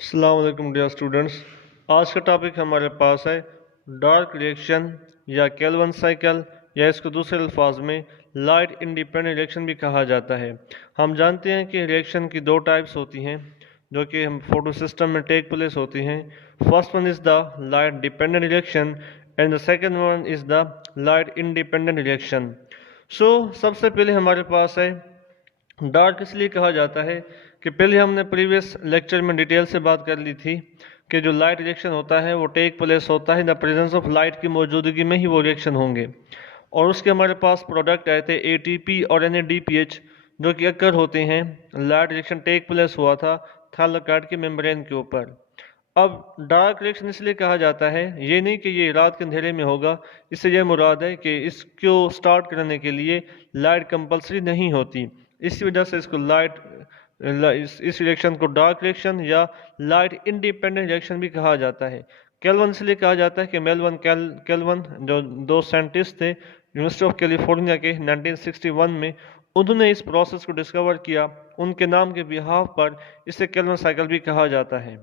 अस्सलाम वालेकुम dear students. आज का टॉपिक हमारे पास है डार्क रिएक्शन या केल्विन साइकिल, या इसको दूसरे अल्फाज में लाइट इंडिपेंडेंट रिएक्शन भी कहा जाता है। हम जानते हैं कि रिएक्शन की दो टाइप्स होती हैं जो कि हम फोटो सिस्टम में टेक प्लेस होती हैं। First one is the light dependent reaction and the second one is the light independent reaction. सबसे पहले हमारे पास है डार्क। इसलिए कहा जाता है कि पहले हमने प्रीवियस लेक्चर में डिटेल से बात कर ली थी कि जो लाइट रिएक्शन होता है वो टेक प्लेस होता है इन द प्रेजेंस ऑफ लाइट की मौजूदगी में ही वो रिएक्शन होंगे। और उसके हमारे पास प्रोडक्ट आए थे एटीपी और एनएडीपीएच, जो कि अक्कर होते हैं। लाइट रिएक्शन टेक प्लेस हुआ था थैलेमोइड के मेम्ब्रेन के ऊपर। अब डार्क रिएक्शन इसलिए कहा जाता है, ये नहीं कि ये रात के अंधेरे में होगा, इससे यह मुराद है कि इसको स्टार्ट करने के लिए लाइट कंपलसरी नहीं होती। इसी वजह से इसको इस रिएक्शन को डार्क रिएक्शन या लाइट इंडिपेंडेंट रिएक्शन भी कहा जाता है। केल्विन इसलिए कहा जाता है कि केल्विन जो दो साइंटिस्ट थे यूनिवर्सिटी ऑफ कैलिफोर्निया के 1961 में, उन्होंने इस प्रोसेस को डिस्कवर किया। उनके नाम के बिहाफ पर इसे केल्विन साइकिल भी कहा जाता है।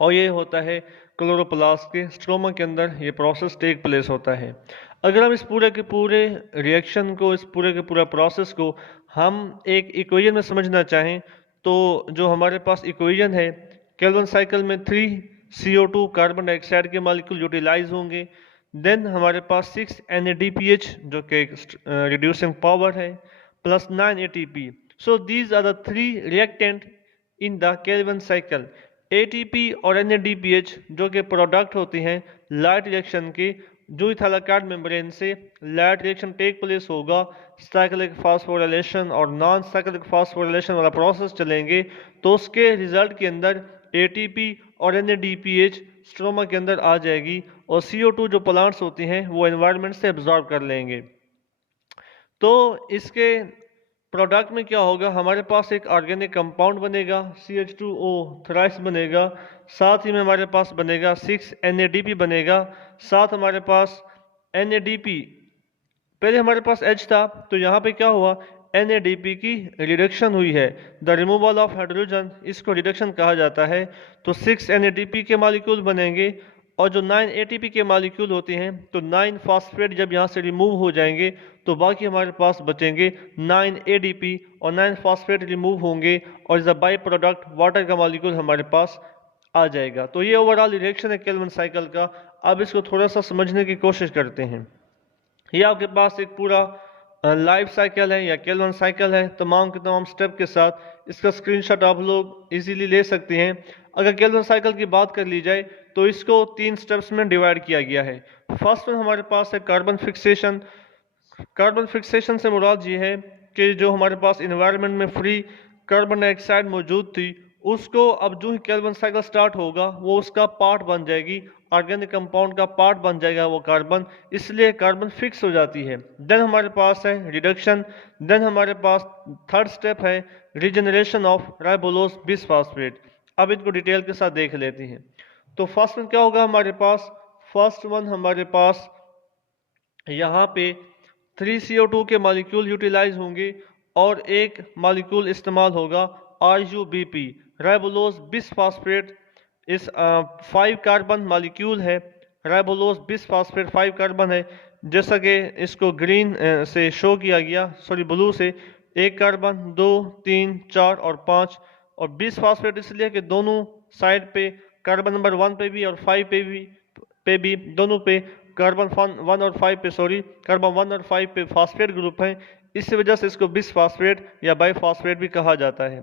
और ये होता है क्लोरोप्लास्ट के स्ट्रोमा के अंदर ये प्रोसेस टेक प्लेस होता है। अगर हम इस पूरे के पूरे रिएक्शन को, इस पूरे के पूरा प्रोसेस को हम एक इक्वेशन में समझना चाहें तो जो हमारे पास इक्वेशन है, केल्विन साइकिल में 3 CO2 कार्बन डाइऑक्साइड के मॉलिक्यूल यूटिलाइज होंगे। देन हमारे पास 6 NADPH जो कि रिड्यूसिंग पावर है, plus 9 ATP। So these are the 3 reactant in the Calvin cycle. ATP और एनएडीपीएच जो कि प्रोडक्ट होते हैं लाइट रिएक्शन के, जो थैलेमोइड मेम्ब्रेन से लाइट रिएक्शन टेक प्लेस होगा, साइक्लिक फास्फोराइलेशन और नॉन साइक्लिक फास्फोराइलेशन वाला प्रोसेस चलेंगे, तो उसके रिजल्ट के अंदर एटीपी और एनएडीपीएच स्ट्रोमा के अंदर आ जाएगी और CO2 जो प्लांट्स होती हैं वो एनवायरनमेंट से एब्जॉर्ब कर लेंगे। तो इसके प्रोडक्ट में क्या होगा, हमारे पास एक ऑर्गेनिक कंपाउंड बनेगा CH2O थ्राइस बनेगा, साथ ही में हमारे पास बनेगा 6 NADP बनेगा, साथ हमारे पास NADP, पहले हमारे पास H था तो यहाँ पे क्या हुआ, NADP की रिडक्शन हुई है, द रिमूवल ऑफ हाइड्रोजन, इसको रिडक्शन कहा जाता है। तो 6 NADP के मॉलिक्यूल बनेंगे और जो 9 ATP के मॉलिक्यूल होते हैं, तो 9 फॉस्फेट जब यहाँ से रिमूव हो जाएंगे तो बाकी हमारे पास बचेंगे 9 ADP और 9 फॉस्फेट रिमूव होंगे और is a by product water का मॉलिक्यूल हमारे पास आ जाएगा। तो ये ओवरऑल रिएक्शन है केल्विन साइकिल का। अब इसको थोड़ा सा समझने की कोशिश करते हैं। ये आपके पास एक पूरा लाइफ साइकिल है या केल्विन साइकिल है, तमाम के तमाम स्टेप के साथ। इसका स्क्रीनशॉट आप लोग इजीली ले सकते हैं। अगर केल्विन साइकिल की बात कर ली जाए तो इसको 3 स्टेप्स में डिवाइड किया गया है। फर्स्ट में हमारे पास है कार्बन फिक्सेशन। कार्बन फिक्सेशन से मुराद ये है कि जो हमारे पास इन्वायरमेंट में फ्री कार्बन डाइऑक्साइड मौजूद थी, उसको अब जो ही केल्विन साइकिल स्टार्ट होगा वो उसका पार्ट बन जाएगी, ऑर्गेनिक कंपाउंड का पार्ट बन जाएगा वो कार्बन, इसलिए कार्बन फिक्स हो जाती है। देन हमारे पास है रिडक्शन। देन हमारे पास थर्ड स्टेप है रिजनरेशन ऑफ राइबोलोज बिसफॉस्फेट। अब इनको डिटेल के साथ देख लेते हैं। तो फर्स्ट में क्या होगा हमारे पास, फर्स्ट वन हमारे पास यहाँ पे 3 CO2 के मॉलिक्यूल यूटिलाइज होंगे और एक मॉलिक्यूल इस्तेमाल होगा RUBP, राइबोलोज बिसफॉस्फेट। इस 5 कार्बन मॉलिक्यूल है, राइबोलोज बिसफॉस्फेट 5 कार्बन है, जैसा कि इसको ग्रीन से शो किया गया, सॉरी ब्लू से, 1 कार्बन, 2, 3, 4 और 5। और बिसफॉस्फेट इसलिए कि दोनों साइड पे कार्बन नंबर 1 पे भी और 5 पे भी दोनों पे कार्बन 1 और 5 पे, सॉरी कार्बन 1 और 5 पे फास्फेट ग्रुप है, इसी वजह से इसको बिसफॉस्फेट या बाईफॉस्फेट भी कहा जाता है।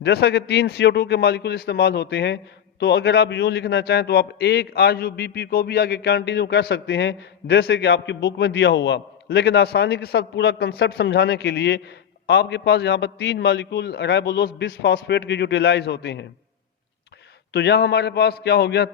जैसा कि 3 CO2 के मॉलिक्यूल इस्तेमाल होते हैं, तो अगर आप यूं लिखना चाहें तो आप एक RUBP को भी आगे कंटिन्यू कर सकते हैं जैसे कि आपकी बुक में दिया हुआ, लेकिन आसानी के साथ पूरा कंसेप्ट समझाने के लिए आपके पास यहाँ पर 3 मॉलिक्यूल राइबोलोज बिसफॉस्फेट के यूटिलाइज होते हैं। तो यहाँ हमारे पास क्या हो गया,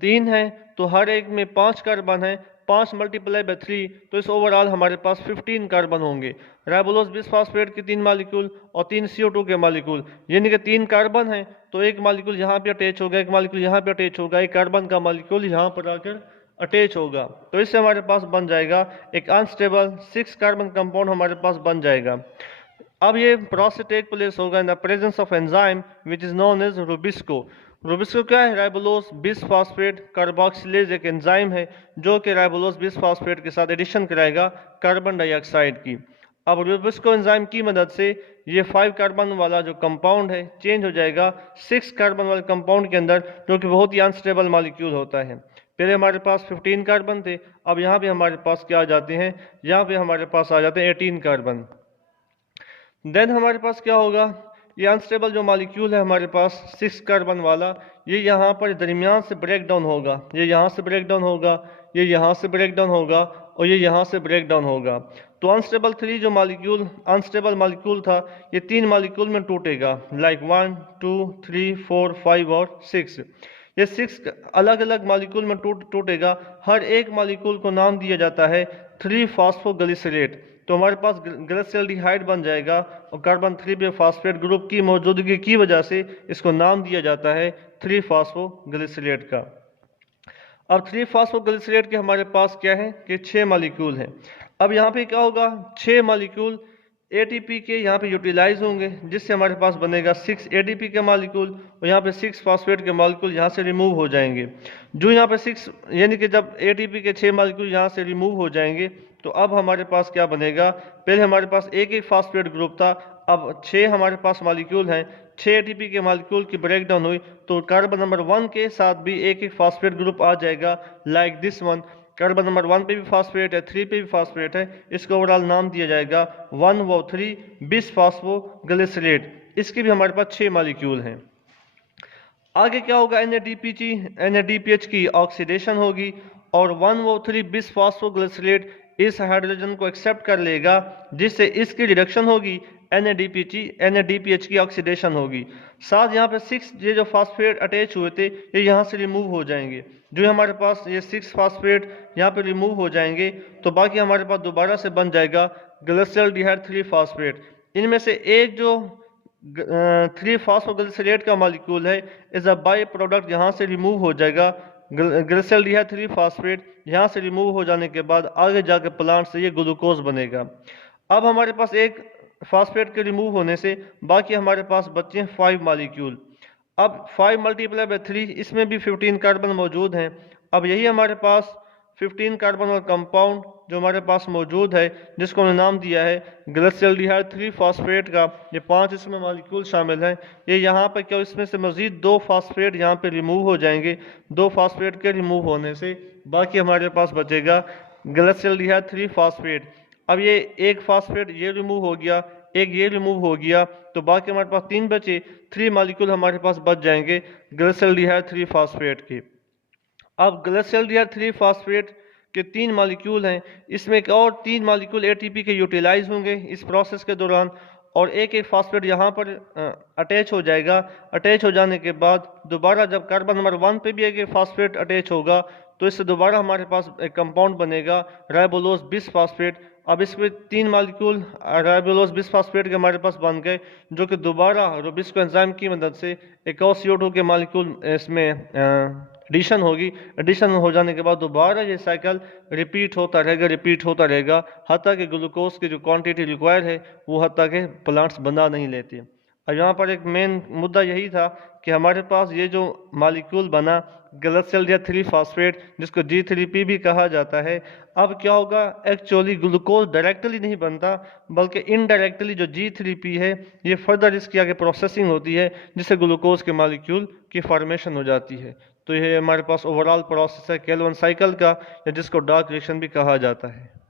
3 है तो हर एक में 5 कार्बन है, 5 मल्टीप्लाई बाय 3, तो इस ओवरऑल हमारे पास 15 कार्बन होंगे। राइबोलोज बिसफॉस्फेट के 3 मॉलिक्यूल और 3 CO2 के मॉलिक्यूल, यानी कि 3 कार्बन है तो एक मॉलिक्यूल यहाँ पे अटैच होगा, एक मॉलिक्यूल यहाँ पे अटैच होगा, एक कार्बन का मॉलिक्यूल यहाँ पर आकर अटैच होगा, तो इससे हमारे पास बन जाएगा एक अनस्टेबल 6 कार्बन कंपाउंड हमारे पास बन जाएगा। अब ये प्रोसेस टेक प्लेस होगा in the presence of enzyme which is known as rubisco. Rubisco क्या है? राइबोलोज बिसफॉस्फेट कार्बोक्सिलेज एक एंजाइम है जो कि राइबोलोज बिसफॉस्फेट के साथ एडिशन कराएगा कार्बन डाइऑक्साइड की। अब रुबिस्को एंजाइम की मदद से ये 5 कार्बन वाला जो कंपाउंड है चेंज हो जाएगा 6 कार्बन वाले कंपाउंड के अंदर, जो कि बहुत ही अनस्टेबल मॉलिक्यूल होता है। पहले हमारे पास 15 कार्बन थे, अब यहाँ पे हमारे पास क्या आ जाते हैं? यहाँ पे हमारे पास आ जाते हैं 18 कार्बन। देन हमारे पास क्या होगा? ये अनस्टेबल जो मॉलिक्यूल है हमारे पास 6 कार्बन वाला, ये यहाँ पर दरमियान से ब्रेक डाउन होगा, ये यहाँ से ब्रेक डाउन होगा, ये यहाँ से ब्रेक डाउन होगा और ये यहाँ से ब्रेक डाउन होगा। तो अनस्टेबल 3 जो मॉलिक्यूल अनस्टेबल मॉलिक्यूल था ये 3 मॉलिक्यूल में टूटेगा, लाइक 1 2 3 4 5 और 6। ये 6 अलग अलग मॉलिक्यूल में टूटेगा। हर एक मॉलिक्यूल को नाम दिया जाता है 3 फॉस्फोग्लिसरेट। तो हमारे पास ग्लिसरॉल्डिहाइड बन जाएगा और कार्बन 3 फॉस्फेट ग्रुप की मौजूदगी की वजह से इसको नाम दिया जाता है 3 फॉस्फोग्लिसरेट का। अब 3 फॉस्फोग्लिसरेट के हमारे पास क्या है कि 6 मॉलिक्यूल हैं। अब यहाँ पे क्या होगा? 6 मॉलिक्यूल एटीपी के यहाँ पे यूटिलाइज होंगे, जिससे हमारे पास बनेगा 6 एटीपी के मॉलिक्यूल और यहाँ पे 6 फॉस्फेट के मॉलिक्यूल यहाँ से रिमूव हो जाएंगे। जो यहाँ पे 6 यानी कि जब एटीपी के 6 मॉलिक्यूल यहाँ से रिमूव हो जाएंगे तो अब हमारे पास क्या बनेगा? पहले हमारे पास एक फॉस्फेट ग्रुप था, अब 6 हमारे पास मॉलिक्यूल हैं। 6 एटीपी के मॉलिक्यूल की ब्रेकडाउन हुई तो कार्बन नंबर 1 के साथ भी एक फॉस्फेट ग्रुप आ जाएगा, like this one. Carbon number 1 पे भी फॉस्फेट है, 3 पे भी फॉस्फेट है, इसको ओवरऑल नाम दिया जाएगा 1 बिस फॉस्फोग्लिसरेट। इसके भी हमारे पास 6 मॉलिक्यूल हैं। आगे क्या होगा? NADPH की ऑक्सीडेशन होगी और 1 बिस फॉस्फोग्लिसरेट इस हाइड्रोजन को एक्सेप्ट कर लेगा, जिससे इसकी रिडक्शन होगी, NADPH की ऑक्सीडेशन होगी। साथ यहाँ पे 6 ये जो फॉस्फेट अटैच हुए थे ये यहाँ से रिमूव हो जाएंगे। जो हमारे पास ये 6 फॉस्फेट यहाँ पे रिमूव हो जाएंगे तो बाकी हमारे पास दोबारा से बन जाएगा ग्लिसरॉल्डिहाइड 3 फॉस्फेट। इनमें से एक जो 3 फॉस्फोग्लिसरेट का मॉलिक्यूल है इज अ बाई प्रोडक्ट, यहाँ से रिमूव हो जाएगा। ग्लिसरॉल्डिहाइड 3 फॉस्फेट यहाँ से रिमूव हो जाने के बाद आगे जाके प्लांट से ये ग्लूकोज बनेगा। अब हमारे पास एक फॉस्फेट के रिमूव होने से बाकी हमारे पास बचे हैं 5 मॉलिक्यूल। अब 5 मल्टीप्लाई बाय 3, इसमें भी 15 कार्बन मौजूद हैं। अब यही हमारे पास 15 कार्बन वाला कंपाउंड जो हमारे पास मौजूद है, जिसको हमने नाम दिया है ग्लिसरॉल्डिहाइड 3 फॉस्फेट का, ये 5 इसमें मॉलिक्यूल शामिल हैं। ये यहाँ पर क्या इसमें से मजीद 2 फॉस्फेट यहाँ पे रिमूव हो जाएंगे। 2 फॉस्फेट के रिमूव होने से बाकी हमारे पास बचेगा ग्लिसरॉल्डिहाइड 3 फॉस्फेट। अब ये एक फॉस्फेट ये रिमूव हो गया, एक ये रिमूव हो गया, तो बाकी हमारे पास 3 बचे। 3 मॉलिक्यूल हमारे पास बच जाएंगे ग्लिसरॉल्डिहाइड 3 फॉस्फेट के। अब ग्लिसरॉल्डिहाइड 3 फॉस्फेट के 3 मॉलिक्यूल हैं, इसमें एक और 3 मॉलिक्यूल एटीपी के यूटिलाइज होंगे इस प्रोसेस के दौरान और एक फॉस्फेट यहाँ पर अटैच हो जाएगा। अटैच हो जाने के बाद दोबारा जब कार्बन नंबर 1 पे भी एक फॉस्फेट अटैच होगा तो इससे दोबारा हमारे पास एक कंपाउंड बनेगा राइबोलोज बिसफॉस्फेट। अब इसमें 3 मॉलिक्यूल राइबोलोज बिसफॉस्फेट के हमारे पास बन गए, जो कि दोबारा रुबिस्को एंजाइम की मदद से एक और CO2 के मॉलिक्यूल इसमें एडिशन होगी। एडिशन हो जाने के बाद दोबारा ये साइकिल रिपीट होता रहेगा हत्ता कि ग्लूकोज की जो क्वांटिटी रिक्वायर्ड है वो हत्ता के प्लांट्स बना नहीं लेते। अब यहाँ पर एक मेन मुद्दा यही था कि हमारे पास ये जो मॉलिक्यूल बना ग्लिसरॉल्डिहाइड 3 फॉस्फेट, जिसको G3P भी कहा जाता है, अब क्या होगा? एक्चुअली ग्लूकोज डायरेक्टली नहीं बनता बल्कि इनडायरेक्टली जो G3P है ये फर्दर इसकी आगे प्रोसेसिंग होती है, जिससे ग्लूकोज के मॉलिक्यूल की फॉर्मेशन हो जाती है। तो ये हमारे पास ओवरऑल प्रोसेस है केल्विन साइकिल का, या जिसको डार्क रिएक्शन भी कहा जाता है।